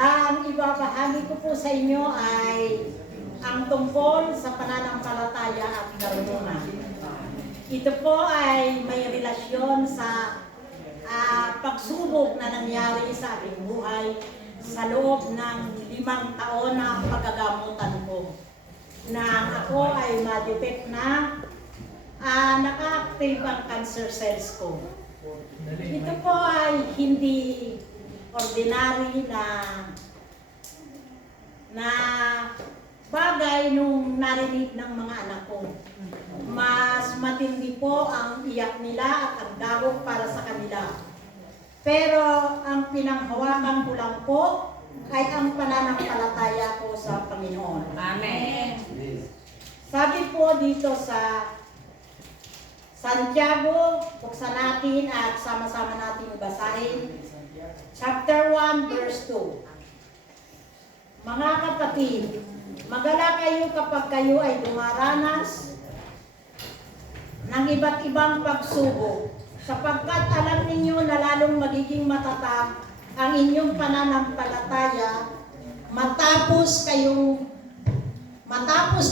Ang ibabahagi ko po sa inyo ay ang tungkol sa pananampalataya at karunungan. Ito po ay may relasyon sa pagsubok na nangyari sa aking buhay sa loob ng 5 taon na pagkagamutan ko. Na ako ay ma-detect na naka-active ang cancer cells ko. Ito po ay hindi ordinary na bagay nung narinig ng mga anak ko. Mas matindi po ang iyak nila at ang dagok para sa kanila. Pero ang pinanghawakan ko lang po ay ang pananampalataya ko sa Panginoon. Amen. Sabi po dito sa Santiago, buksan natin at sama-sama natin basahin. Chapter 1, verse 2. Mga kapatid, magala kayo kapag kayo ay dumaranas ng iba't ibang pagsubok, sapagkat alam ninyo na lalong magiging matatag ang inyong pananampalataya matapos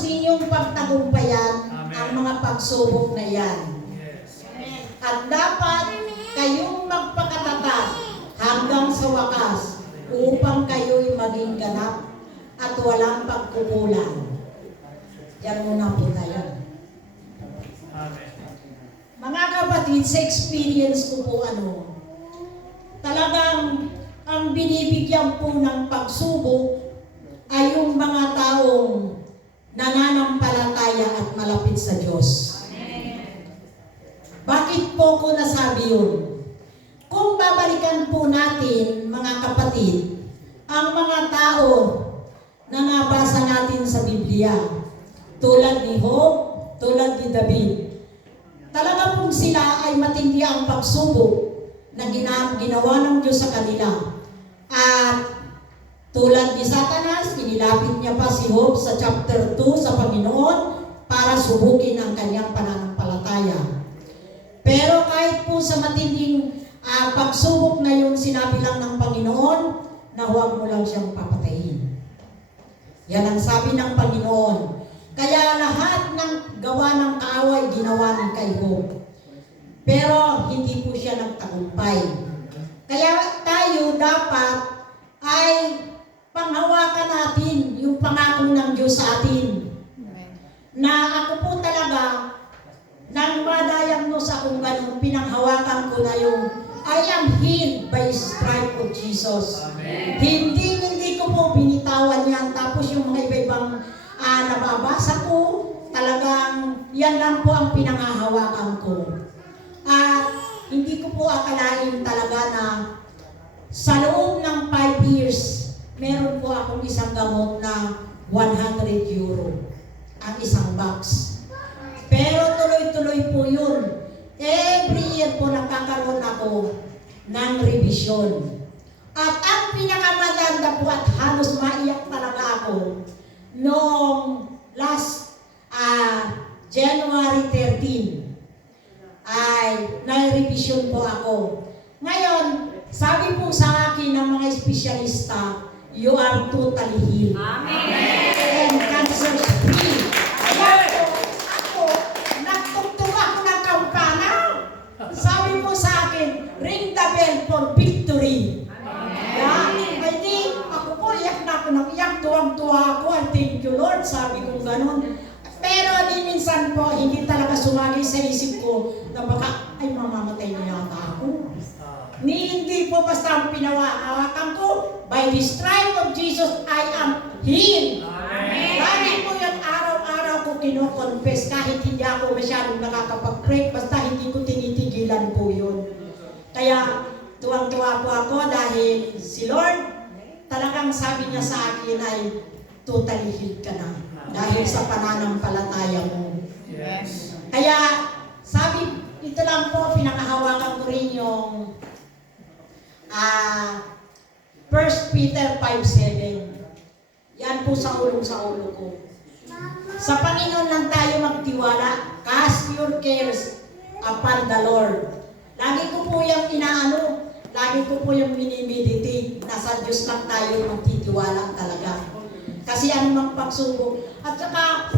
ninyong pagtagumpayan ang mga pagsubok na yan. At dapat kayong magpakatatag hanggang sa wakas upang kayo'y maging ganap at walang pagkukulang. Yan muna po tayo. Amen. Mga kapatid, sa experience ko po talagang ang binibigyan po ng pagsubok ay yung mga taong nananampalataya at malapit sa Diyos. Bakit po ko nasabi yun? Kung babalikan po natin, mga kapatid, ang mga tao na nabasa natin sa Biblia, tulad ni Job, tulad ni David, talaga pong sila ay matindi ang pagsubok na ginawa ng Diyos sa kanila. At tulad ni Satanas, inilapit niya pa si Job sa chapter 2 sa Panginoon para subukin ang kanyang pananampalataya. Pero kahit po sa matinding pagsubok na yun, sinabi lang ng Panginoon na huwag mo lang siyang papatayin. Yan ang sabi ng Panginoon. Kaya lahat ng gawa ng kaaway ginawa ni kay Job. Pero hindi po siya nagtagumpay. Kaya tayo dapat ay panghawakan natin yung pangako ng Diyos sa atin. Na ako po talaga, nang ma-diagnose akong ganun, pinanghawakan ko na yung I am healed by stripe of Jesus. Amen. Hindi ko po binitawan yan. Tapos yung mga iba-ibang nababasa ko, talagang yan lang po ang pinanghahawakan ko. At hindi ko po akalain talaga na sa loob ng 5 years, meron po akong isang gamot na 100 euro ang isang box. Pero tuloy-tuloy po yun. Every year po nagkakaroon ako ng revision. At ang pinakamaganda po at halos maiyak talaga ako noong last January 13 ay nai-revision po ako. Ngayon, sabi po sa akin ng mga espesyalista, you are totally healed. Amen. And cancer free. Kaya po, ako, nagtugtog ako ng kampana. Sabi po sa akin, ring the bell for victory. Amen. Hindi, ako po, iyak na ako ng iyak, tuwang-tuwa ako, and thank you Lord, sabi ko gano'n. Pero di minsan po, hindi talaga sumagi sa isip ko na baka, ay mamamatay na yata ako. Hindi po basta ang pinawahawakan ko, by the stripe of Jesus, I am healed. Amen. Lagi po yan, araw-araw ko kino-confess, kahit hindi ako masyadong nakakapag-pray, basta hindi ko tinitigilan po yun. Kaya, tuwang-tuwa po ako dahil si Lord, talagang sabi niya sa akin ay, totally healed ka na. Dahil sa pananampalataya mo. Yes. Kaya, sabi, ito lang po, pinakahawakan ko rin yung 1 Peter 5:7. Yan po sa ulo ko. Sa Panginoon lang tayo magtiwala. Cast your cares upon the Lord. Lagi ko po yung lagi lagi ko po yung minimeditate, nasa Diyos lang tayo magtitiwala talaga. Kasi anumang pagsubok, at saka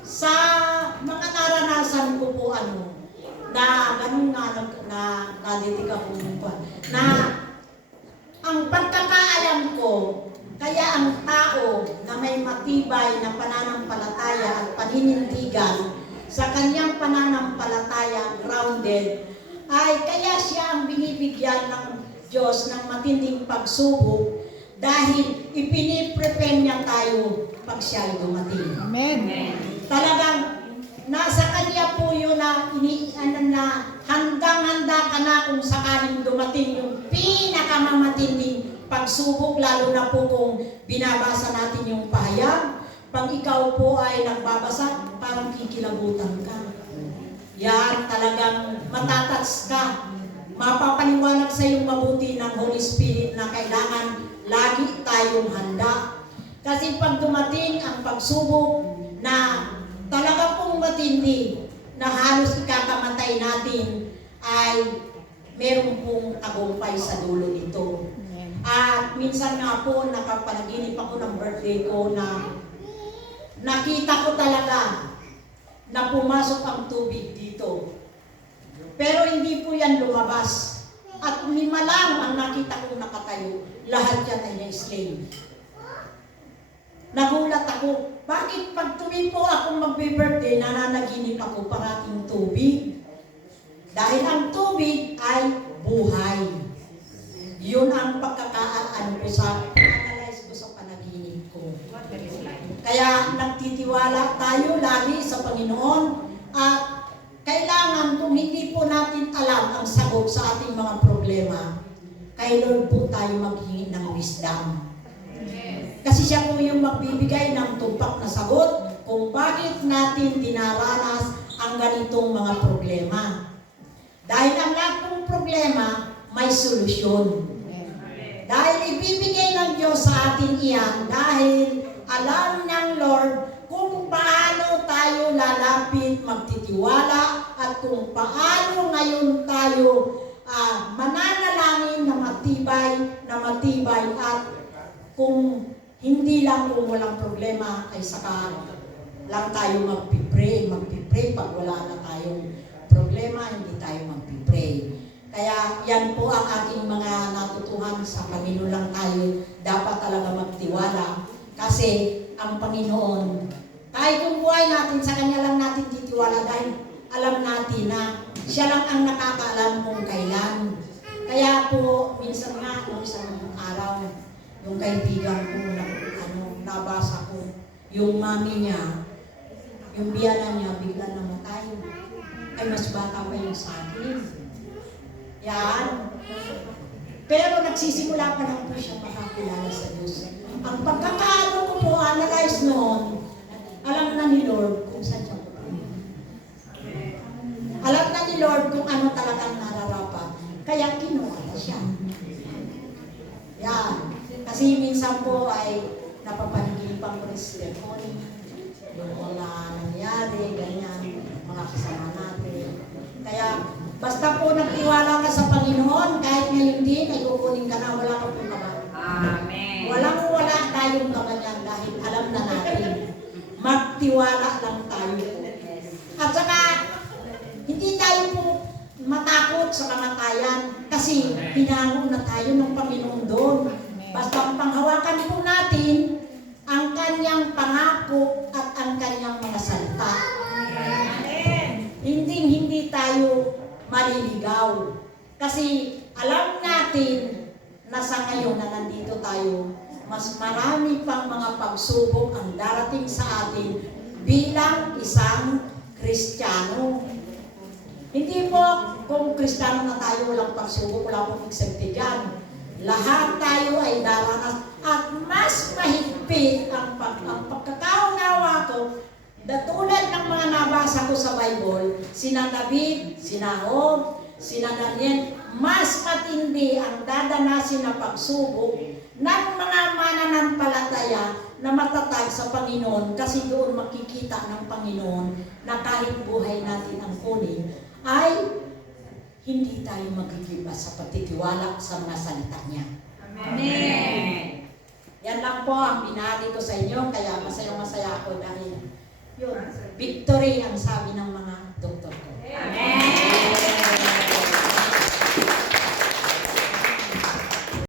sa mga naranasan ko po na ganun na nadidig ako na ang pagkakaalam ko, kaya ang tao na may matibay na pananampalataya at paninindigan sa kanyang pananampalataya grounded, ay kaya siya ang binibigyan ng Diyos ng matinding pagsubok dahil ipiniprepare niya tayo pag siya ay dumating. Amen. Talagang nasa kanya po yun na handang-handa ka na kung sakaling dumating yung pinakamamatinding pagsubok, lalo na po kung binabasa natin yung pahayag. Pag ikaw po ay nagbabasa, parang kikilabutan ka. Yan, talagang matatats ka. Mapapaliwanag sa iyong mabuti ng Holy Spirit na kailangan lagi tayong handa. Kasi pag dumating ang pagsubok na talagang pong matindi, na halos ikakamatay natin, ay meron pong tagumpay sa dulo nito. At minsan nga po, nakapanaginip ako ng birthday ko na nakita ko talaga na pumasok ang tubig dito. Pero hindi po yan lumabas. At 5 lang ang nakita kong nakatayo. Lahat yan ay na-slave. Nagulat ako. Bakit pag tuwi po akong magbe-birthday, nananaginip ako parating tubig? Dahil ang tubig ay buhay. Yun ang pagkakaano ko analyze ko sa panaginip ko. Kaya nagtitiwala tayo lagi sa Panginoon at kailangan kung hindi po natin alam ang sagot sa ating mga problema, kay Lord po tayo maghingi ng wisdom. Kasi siya po yung magbibigay ng tumpak na sagot kung bakit natin dinaranas ang ganitong mga problema. Dahil ang lahat ng problema may solusyon. Dahil ibibigay ng Diyos sa atin iyan dahil alam ng Lord kung paano tayo lalapit, magtitiwala, at kung paano ngayon tayo mananalangin na matibay, at kung hindi lang kung walang problema ay saka lang tayo magpipray pag wala na tayong problema, hindi tayo magpipray. Kaya yan po ang aking mga natutuhan sa Panginoon lang tayo dapat talaga magtiwala. Kasi ang Panginoon, kahit kung buhay natin, sa Kanya lang natin titiwala dahil alam natin na Siya lang ang nakakaalam kung kailan. Kaya po, minsan nga, nung isang araw, yung kaibigan ko, nabasa ko, yung mami niya, yung biyana niya, bigla namatay. Ay, mas bata pa yung sa akin. Yan. Pero nagsisimula pa lang po siya makakilala sa Diyos. Ang pagkakaano ko po, analyze noon, alam na ni Lord kung saan siya pupunta. Alam na ni Lord kung ano talagang nararapat. Kaya kinuha na siya. Yan. Kasi minsan po ay napapanaginipan ko rin si Stefan. Yung mga nangyari, ganyan, mga kasama natin. Kaya basta po nagtiwala ka sa Panginoon, kahit ngayon din, ay kukunin ka na, wala ka pong kaba. Amen. Wala tayong kaba niyan dahil alam na natin. Magtiwala lang tayo. At saka, hindi tayo po matakot sa kamatayan kasi pinangon na tayo ng Panginoon doon. Basta ang panghawakan po natin ang kanyang pangako at ang kanyang mga salita. Hindi tayo maliligaw. Kasi alam natin na sa ngayon na nandito tayo, mas marami pang mga pagsubok ang darating sa atin bilang isang Kristiyano. Hindi po kung Kristiyano na tayo walang pagsubok, wala pong accepted yan. Lahat tayo ay daranas at mas mahigpit ang pagkakaunawa ko na tulad ng mga nabasa ko sa Bible, sina David, sina Job, sina Daniel, mas matindi ang dadanasin na pagsubok ng mga mananampalataya na matatag sa Panginoon kasi doon makikita ng Panginoon na kahit buhay natin ang kunin ay hindi tayo mag-give up sa pagtitiwala sa mga salita niya. Amen. Yan lang po ang binagi ko sa inyo, kaya masayang-masaya ako dahil yun, victory ang sabi ng mga doktor ko. Amen.